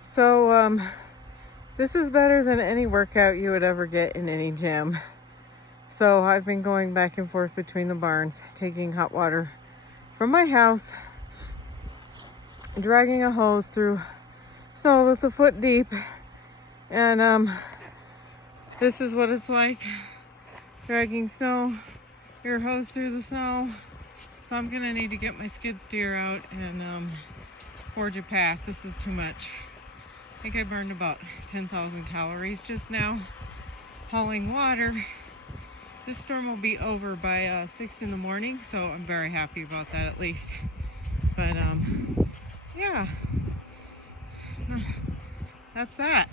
So this is better than any workout you would ever get in any gym. So I've been going back and forth between the barns, taking hot water from my house, dragging a hose through snow that's a foot deep. And this is what it's like, dragging your hose through the snow. So I'm gonna need to get my skid steer out and forge a path. This is too much. I think I burned about 10,000 calories just now hauling water. This storm will be over by 6 in the morning, so I'm very happy about that at least. But yeah, that's that.